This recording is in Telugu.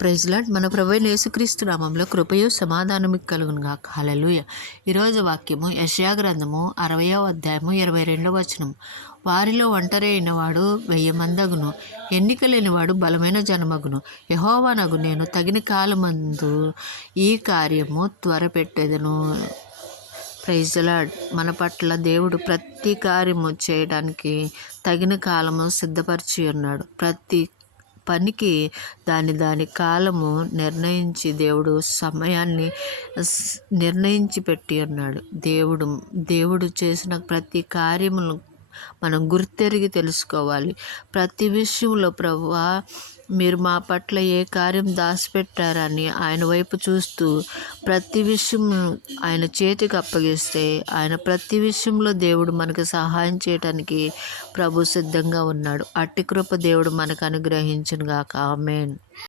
Praise lord. మన ప్రభువైన యేసుక్రీస్తు నామంలో కృపయు సమాధానము కలుగునుగాక. హల్లెలూయా. ఈరోజు వాక్యము యెషయా గ్రంథము 60వ అధ్యాయము 22వ వచనం. వారిలో ఒంటరి అయిన వాడు 1000 మందగును, ఎన్నిక లేనివాడు బలమైన జనమగును. యెహోవానగు నేను తగిన కాలమందు ఈ కార్యము త్వరపెట్టెదను. Praise lord. మన పట్ల దేవుడు ప్రతి కార్యము చేయడానికి తగిన కాలము సిద్ధపరిచి ఉన్నాడు. ప్రతి పనికి దాని కాలము నిర్ణయించి దేవుడు సమయాన్ని నిర్ణయించి పెట్టి ఉన్నాడు. దేవుడు చేసిన ప్రతి కార్యమును మనం గుర్తెరిగి తెలుసుకోవాలి. ప్రతి విషయంలో ప్రభువా మీరు మా పట్ల ఏ కార్యం దాచిపెట్టారని ఆయన వైపు చూస్తూ ప్రతి విషయం ఆయన చేతికి అప్పగిస్తే ఆయన ప్రతి విషయంలో దేవుడు మనకు సహాయం చేయడానికి ప్రభు సిద్ధంగా ఉన్నాడు. అట్టి కృప దేవుడు మనకు అనుగ్రహించును గాక. ఆమేన్.